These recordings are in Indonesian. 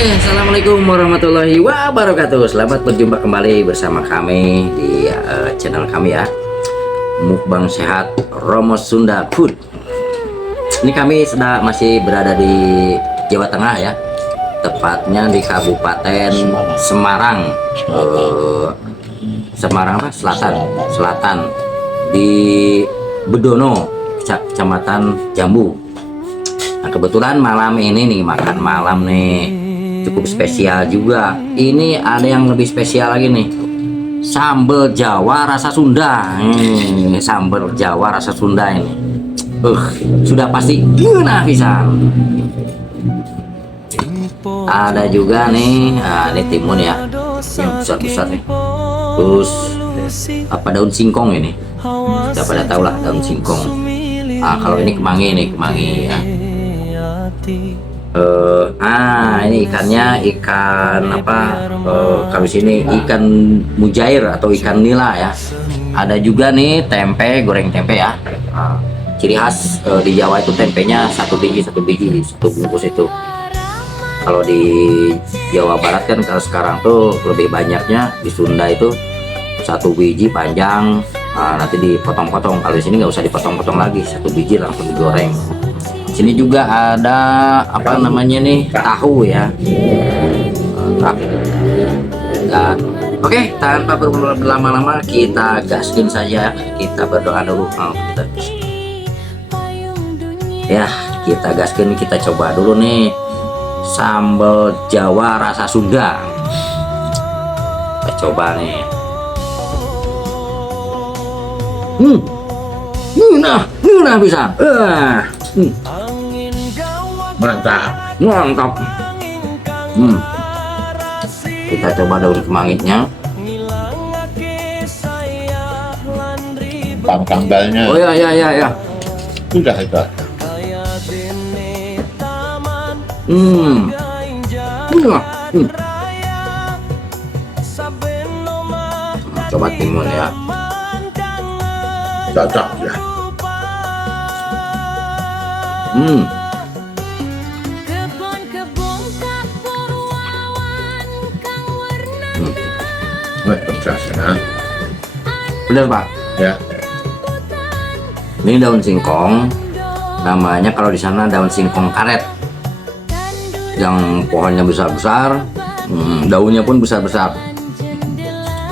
Assalamualaikum warahmatullahi wabarakatuh. Selamat berjumpa kembali bersama kami di channel kami ya, Mukbang Sehat Romo Sunda Food. Ini kami masih berada di Jawa Tengah ya, tepatnya di Kabupaten Semarang, Selatan, di Bedono, Kecamatan Jambu. Nah, kebetulan malam ini nih makan malam nih cukup spesial juga. Ini ada yang lebih spesial lagi nih, sambal Jawa rasa Sunda. Sambal Jawa rasa Sunda ini sudah pasti enak pisan. Ada juga nih, ini timun ya, yang besar-besar nih. Terus apa, daun singkong ini, sudah pada tahu lah daun singkong. Kalau ini kemangi ya. Ini ikannya ikan apa, kalau sini ikan mujair atau ikan nila ya. Ada juga nih tempe, goreng tempe ya. Ciri khas di Jawa itu tempenya satu biji satu bungkus itu. Kalau di Jawa Barat kan kalau sekarang tuh lebih banyaknya, di Sunda itu satu biji panjang, nanti dipotong-potong. Kalau di sini nggak usah dipotong-potong lagi, satu biji langsung digoreng. Sini juga ada apa namanya nih, tahu ya. Dan oke, tanpa berlama-lama kita gaskin saja. Kita berdoa dulu. Kita gaskin, kita coba dulu nih sambal Jawa rasa Sunda. Kita coba nih. Nah bisa. Mantap. Kita coba daun kemangitnya. Sambalnya. Oh ya. Sudah itu. Coba timun ya. Cocok ya. Pedas ya. Bener Pak Ya. Ini daun singkong, namanya kalau di sana daun singkong karet, yang pohonnya besar-besar, daunnya pun besar-besar,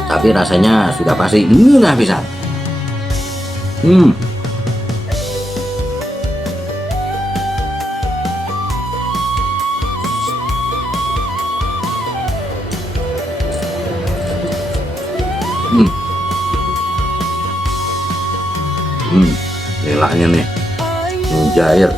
tapi rasanya sudah pasti enak bisa. Lelaknya nih, mujair.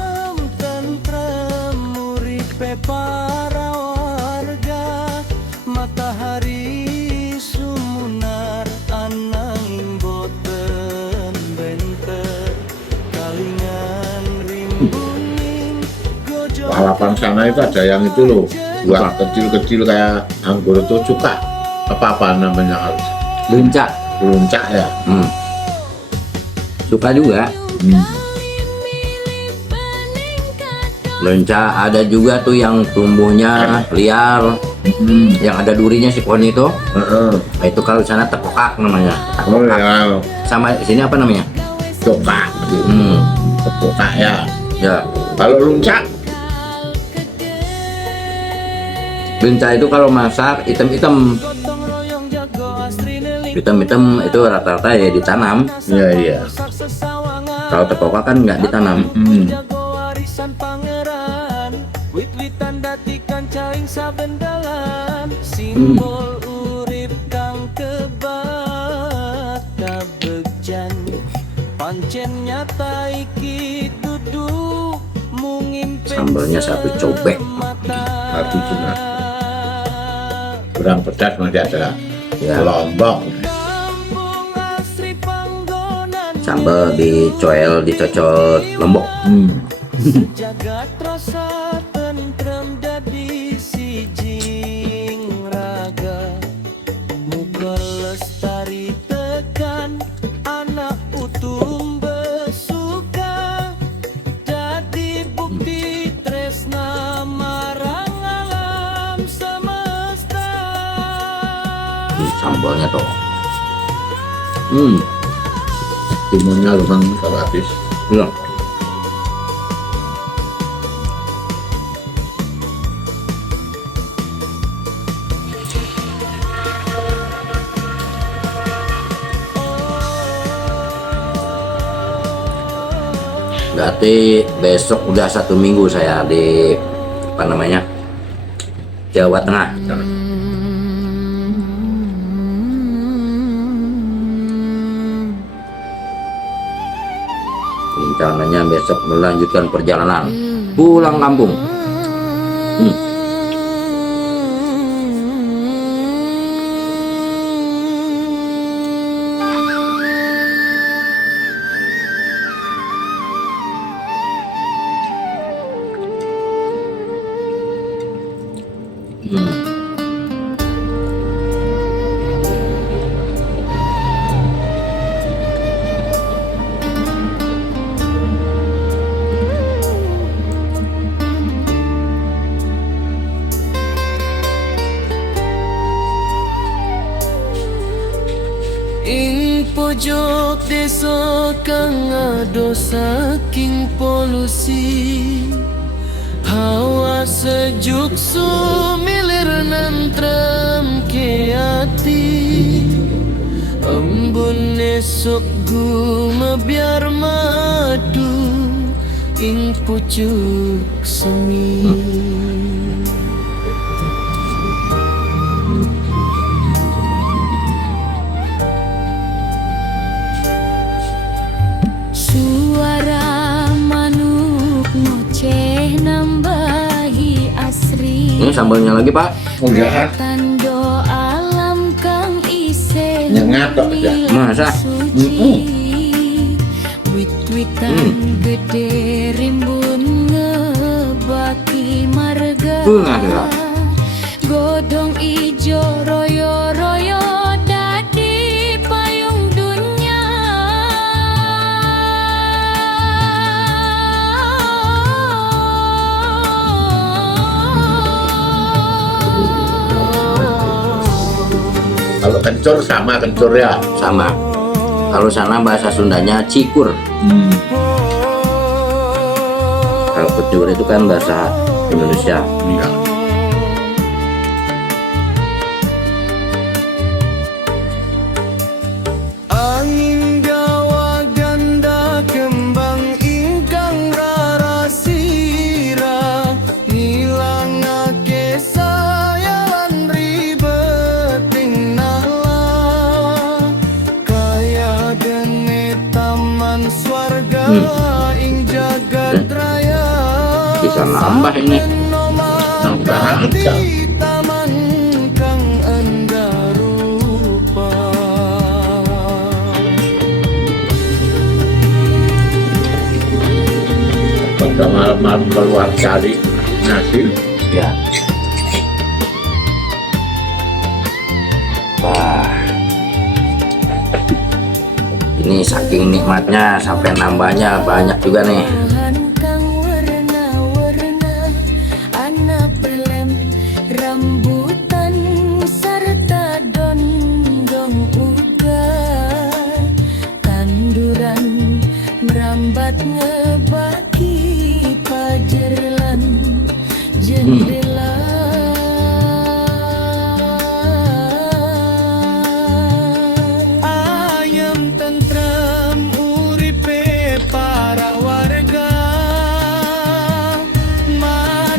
Halapan sana itu ada yang itu loh, buah kecil-kecil kayak anggur itu, cuka apa namanya, Luncak ya. Suka juga. Lenca ada juga tuh yang tumbuhnya liar, yang ada durinya si pohon itu. Nah, itu kalau di sana tepokak namanya. Oh ya. Sama di sini apa namanya? Cuka. Tepokak ya. Ya. Kalau luncak Lenca itu kalau masak hitam-hitam itu rata-rata ya ditanam. Iya. Kalau tepokak kan nggak ditanam. Sambalnya satu cobek. satu juga. Kurang pedas masih ada Ya. Lombok. Sambal dicocol lombok. sambalnya tuh. Timunnya memang kalau habis. Iya. Berarti besok udah 1 minggu saya di apa namanya Jawa Tengah. Rencananya besok melanjutkan perjalanan pulang kampung. Ing pojok desa kang ado saking polusi, hawa sejuk sumilir nantrem ke ati, embun esok gumebyar madu ing pucuk semi. Suara manuk ngoceh nambahi asri. Ini sambalnya lagi, Pak. Enggak. Tando alam kang isih Nyengat kok, ya. Masa? Wit-witan gede rimbun ngebaki marga. Gila. Godong ijo royo-royo dadi payung dunya. Kalau kencur sama kencur ya. Sama. Kalau sana bahasa Sundanya cikur. Kalau kencur itu kan bahasa Indonesia. Iya. Angin gawa ganda kembang ingkang rarasira, ngilangake sayalan ribeting nala, kaya dene taman swarga ing jagat raya. Bisa nambah ini. Nambah aja. Taman kang endah rupa. Pada malam-malam keluar cari nasi. Ya. Wah. Ini saking nikmatnya sampai nambahnya banyak juga nih. Tuhan kang warna-warna, anak pelem rambutan serta dondong uga, tanduran merambat ngebaki pajerlan jendela. Ayam tentrem uripe para warga,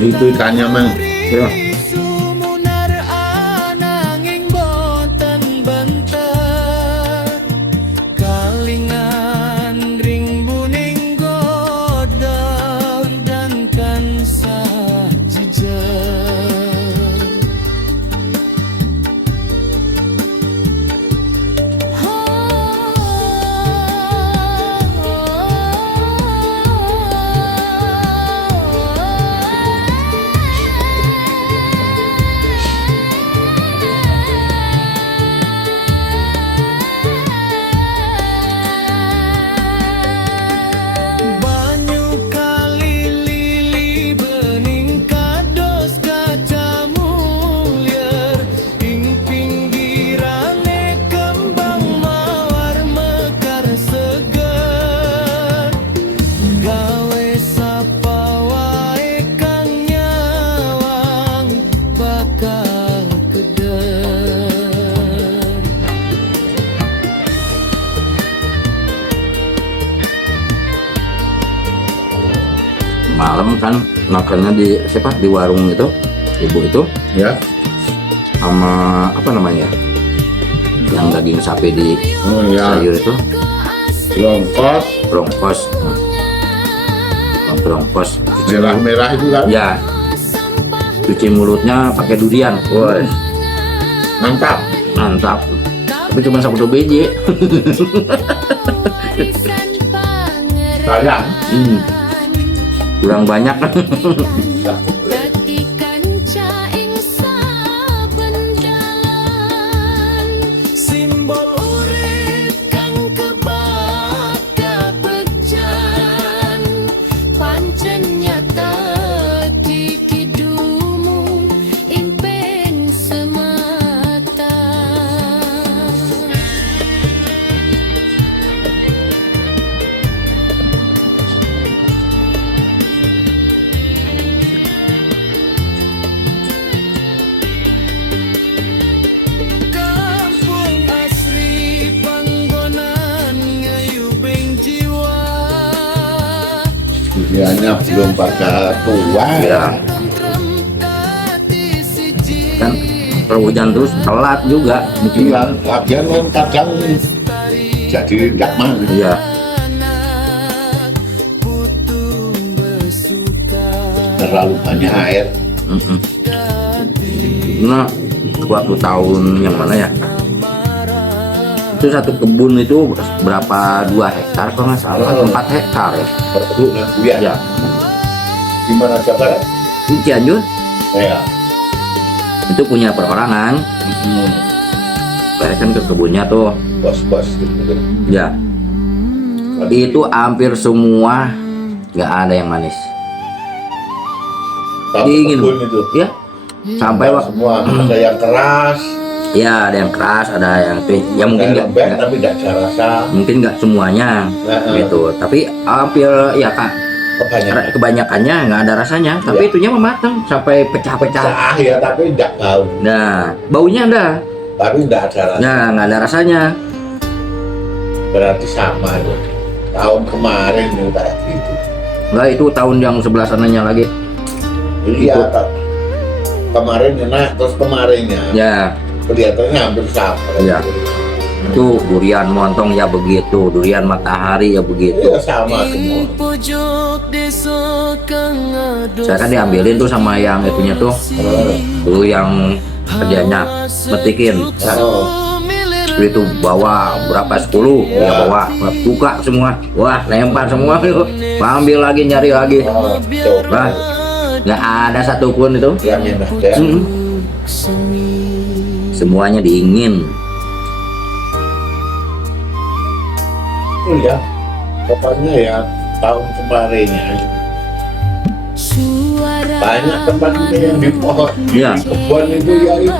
Itu ikannya mang. Ya. sumunar ananging boten benter, kalingan ring buning godol dan kansah jejak. makannya di siapa di warung itu ibu itu Ya. sama apa namanya ya, yang daging sapi di Oh ya. sayur itu Longkos, brongkos. Brongkos cuci merah-merah itu kan. ya, cuci mulutnya pakai durian. Wah, Mantap. mantap. Tapi cuma satu biji. Sayang. Kurang banyak. Ketikan caing saben dalan Simbol urip kang kebak kabejan pancen nyata kikidumu impen semata. kampung asri panggonan ngayubing jiwa. Duriannya belum pada tua. Ya, Tentrem hati siji. kan kalau hujan terus telat juga. Iya, lagian kan kadang jadi nggak mau. Iya. Anak putung besuka. Terlalu banyak air. Mm-mm. Nah, waktu tahun yang mana ya? Itu satu kebun itu berapa 2 hektar kalau nggak salah, 4 hektar ya. Perlu ya. Ya, Gimana Jakarta? di Cianjur Ya. itu punya perorangan. Saya kan ke kebunnya tuh, Bos-bos gitu. ya. Itu hampir semua nggak ada yang manis. Satu Dingin. kebun itu. Ya, sampai Nggak waktu semua ada yang keras, ya ada yang keras, ada yang ya mungkin ada yang lembek nggak tapi tidak ada rasa. mungkin nggak semuanya gitu. Tapi hampir ya kak Kebanyakan. kebanyakannya nggak ada rasanya. Tapi Ya. itunya matang sampai pecah-pecah. Sah ya tapi tidak bau. Nah, baunya ada. Tapi tidak ada rasa. Nah, nggak ada rasanya. Berarti sama itu. Tahun kemarin itu kayak gitu. Nah, itu tahun yang sebelah sananya lagi. Iya. Kemarin enak, terus kemarinnya Ya, kelihatannya hampir sama. Iya. itu durian montong ya begitu, durian matahari ya begitu. Iya sama semua. Pojok desa kang ados. Saya kan diambilin tuh sama yang itunya tuh, dulu yang kerjanya metikin. Oh, Itu bawa berapa 10 ya bawa buka semua, wah lempar semua itu, ambil lagi nyari lagi, oh, coba wah nggak ada satupun itu. yang enak ya. Semuanya diingin. Oh ya, pokoknya ya tahun kemarinnya Suara banyak tempat itu yang di pohon, Iya. di kebun itu ya itu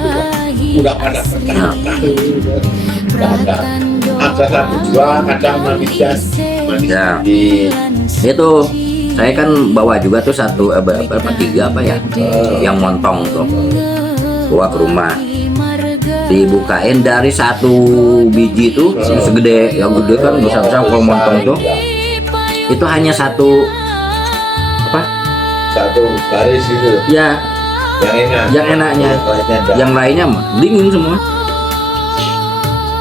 udah pada pecah. Ada satu dua kadang manisnya manis Ya. di Itu saya kan bawa juga tuh satu berapa 3 apa ya, yang montong tuh bawa ke rumah, dibukain dari satu biji tuh segede, yang gede kan besar-besar kalau montong tuh, itu hanya satu apa satu garis itu ya, yang enak. yang enaknya. lainnya enggak. Yang lainnya mah dingin semua.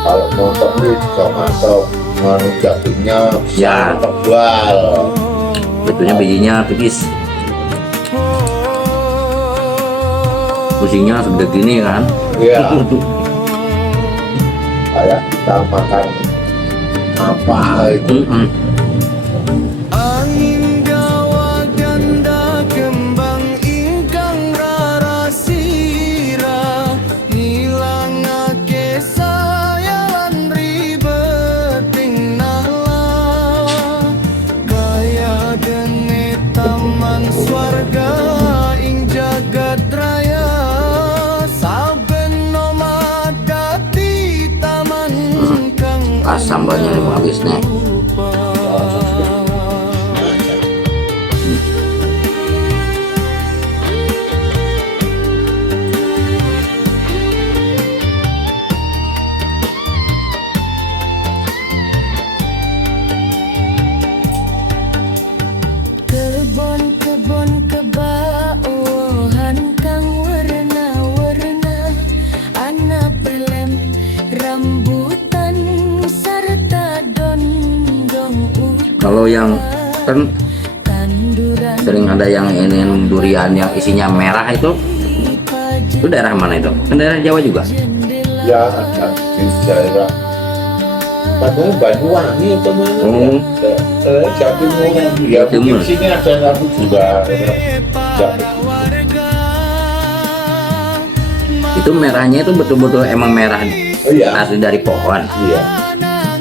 Kalau montong itu sama atau dagingnya Ya. besar tebal. Itunya bijinya tipis, pusingnya segede gini kan. Iya. Kayak kita makan apa itu Mm-mm. Angin gawa ganda kembang ingkang rarasira ngilangake sayalan ribeting nala kaya gene taman swarga ing jagat raya saben nomad dadi taman kang Pas sambalnya nih habis nih. kebon-kebon kebak Kalau yang kan sering ada yang ini durian yang isinya merah itu daerah mana itu? Kan daerah Jawa juga. Ya ada di daerah padahal Banyuwangi atau mana Oh. ya? Jawa Timur ya, mungkin Timur. sini ada tapi juga Itu merahnya itu betul-betul emang merah oh iya asli dari pohon, iya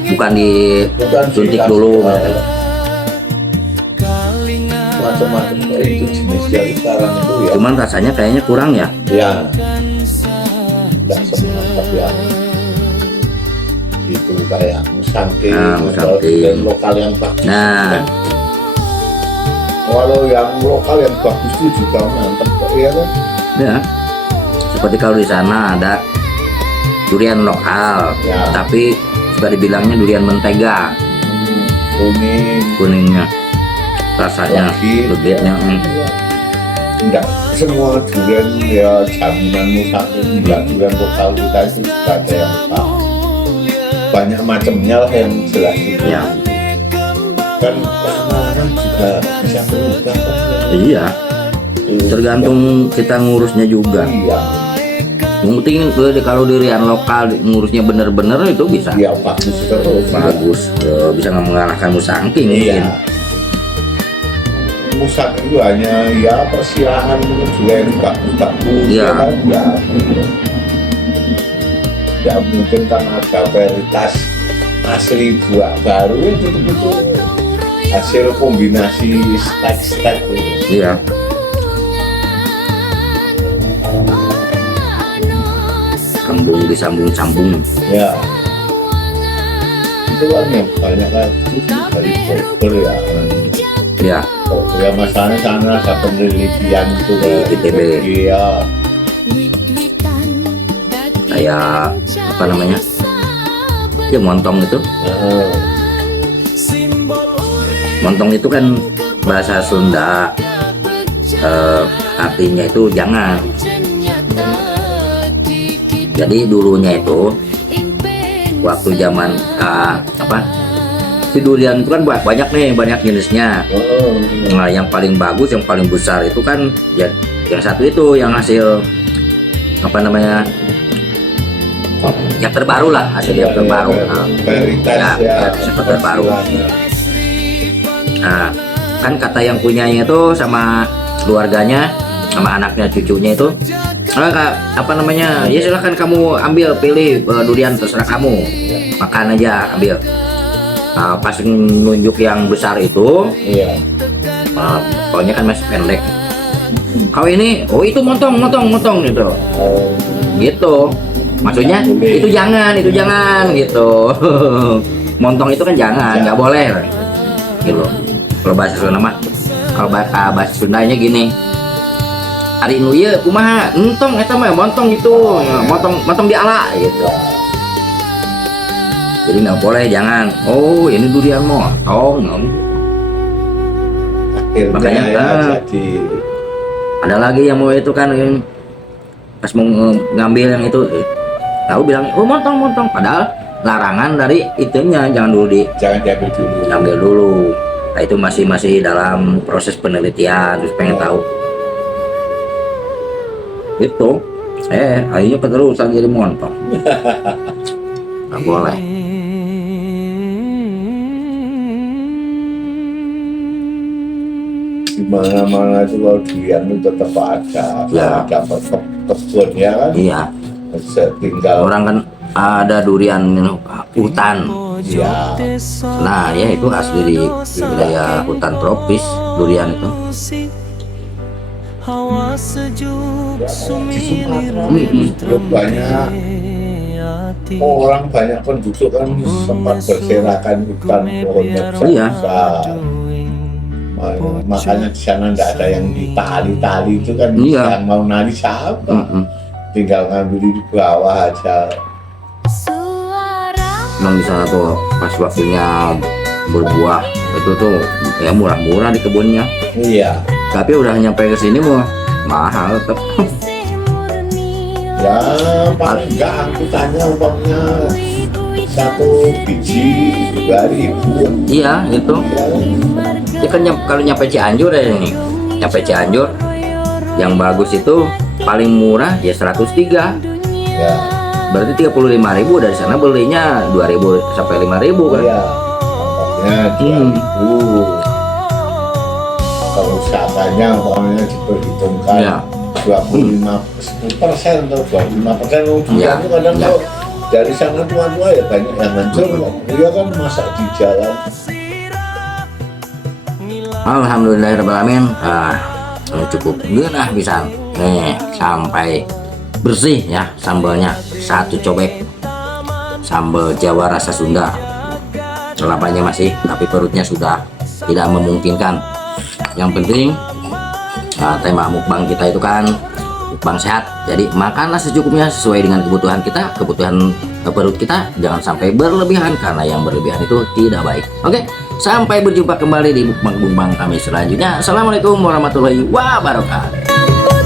bukan bukan disuntik dikasih, dulu. macam-macam itu jenis dari sekarang itu ya Cuman rasanya kayaknya kurang ya. ya tidak semantap yang itu kayak musangking Nah, musangking. dan lokal yang bagus Nah. kan. Walau yang lokal yang bagus itu juga mantap kok ya kan Ya. Seperti kalau di sana ada durian lokal, Ya. tapi suka dibilangnya durian mentega, kuning kuningnya, rasanya, Lagi. legitnya. enggak semua durian ya jaminan musangking enggak durian lokal kita itu juga ada yang lokal banyak macamnya lah yang jelas itu Ya. kan lama-lama juga bisa berubah kan Iya, tergantung kita ngurusnya juga. iya Yang penting kalau durian lokal ngurusnya bener-bener itu bisa iya bagus terus bagus, bisa mengalahkan musangking iya mungkin. musang itu hanya ya persilangan mungkin juga yang bagus-bagus Iya. ya kan ya ya mungkin kan ada varietas asli buah baru itu betul hasil kombinasi stek-stek itu. Iya. Sambung disambung-sambung. Ya itu kan yang banyak kan itu dari Bogor ya kan. Ya, Ya masalahnya sana ada penelitian itu Di ITB. Iya kayak apa namanya? Ya montong itu. Heeh. Montong itu kan bahasa Sunda, artinya itu jangan. Jadi dulunya itu waktu zaman si durian itu kan banyak nih, banyak jenisnya. Heeh. Nah, yang paling bagus, yang paling besar itu kan ya, yang satu itu yang hasil apa namanya? Yang terbaru lah, hasil yang terbaru. Nah, Varietas ya, yang terbaru. persilangan. Nah, kan kata yang punyanya itu sama keluarganya, sama anaknya, cucunya itu, apa namanya? Ya silahkan kamu ambil, pilih durian terserah kamu, makan aja, ambil. Nah, pas nunjuk yang besar itu, Iya. pokoknya kan masih pendek. Kau ini, oh itu montong gitu, Oh, gitu. Maksudnya itu jangan gitu. Montong itu kan jangan, nggak boleh, gitu. Kalau bahasa Sunda mah, kalau bahasa Sundanya gini, hari nu ieu kumaha entong eta mah montong gitu, montong diala gitu. Jadi nggak boleh, jangan. Oh ini durian montong. akhirnya Makanya, ya, jadi Ada lagi yang mau itu kan, yang pas mau ngambil yang itu, tahu bilang oh montong, padahal larangan dari itunya, jangan dulu jangan diambil dulu. diambil dulu. Nah, itu masih dalam proses penelitian, terus pengen tahu itu akhirnya keterusan jadi montong. Nggak boleh. Di mana-mana itu kalau durian itu tetap ada. Ya. Ada kebun ya kan. Iya, Tinggal orang kan ada durian hutan. ya. Nah ya itu asli di wilayah hutan tropis durian itu. Hawa sejuk Di sumilir Sumatera banyak orang, banyak penduduk kan sempat berserakan hutan pohonnya Iya. besar. Makanya di sana nggak ada yang di tali-tali itu kan. Iya. Yang mau nari siapa? Mm-mm. Tinggal ngambil di bawah aja. Emang di sana tuh pas waktunya berbuah itu tuh ya murah-murah di kebunnya. Iya. Tapi udah nyampe ke sini mah mahal tetap. Ya paling enggak angkutannya umpamanya satu biji 2.000. Iya itu. Ya, Ya kan kalau nyampe Cianjur ya ini, nyampe Cianjur yang bagus itu paling murah ya 103. ya, Berarti 35.000, dari sana belinya 2.000 sampai 5.000 kan. ya. Contohnya 2.000. Kalau usahakannya pokoknya diperhitungkan Ya. 10% atau 25%. Ya. Itu kadang kalau dari sana tua-tua ya banyak yang hancur kok. Dia kan masak di jalan. Alhamdulillahirrahmanirrahim. Ini cukup genah pisan. Nih sampai bersih ya sambalnya, satu cobek sambal Jawa rasa Sunda. Kelapanya masih, tapi perutnya sudah tidak memungkinkan. Yang penting tema mukbang kita itu kan mukbang sehat, jadi makanlah secukupnya sesuai dengan kebutuhan kita, kebutuhan perut kita. Jangan sampai berlebihan, karena yang berlebihan itu tidak baik. Oke, sampai berjumpa kembali di mukbang kami selanjutnya. Assalamualaikum warahmatullahi wabarakatuh.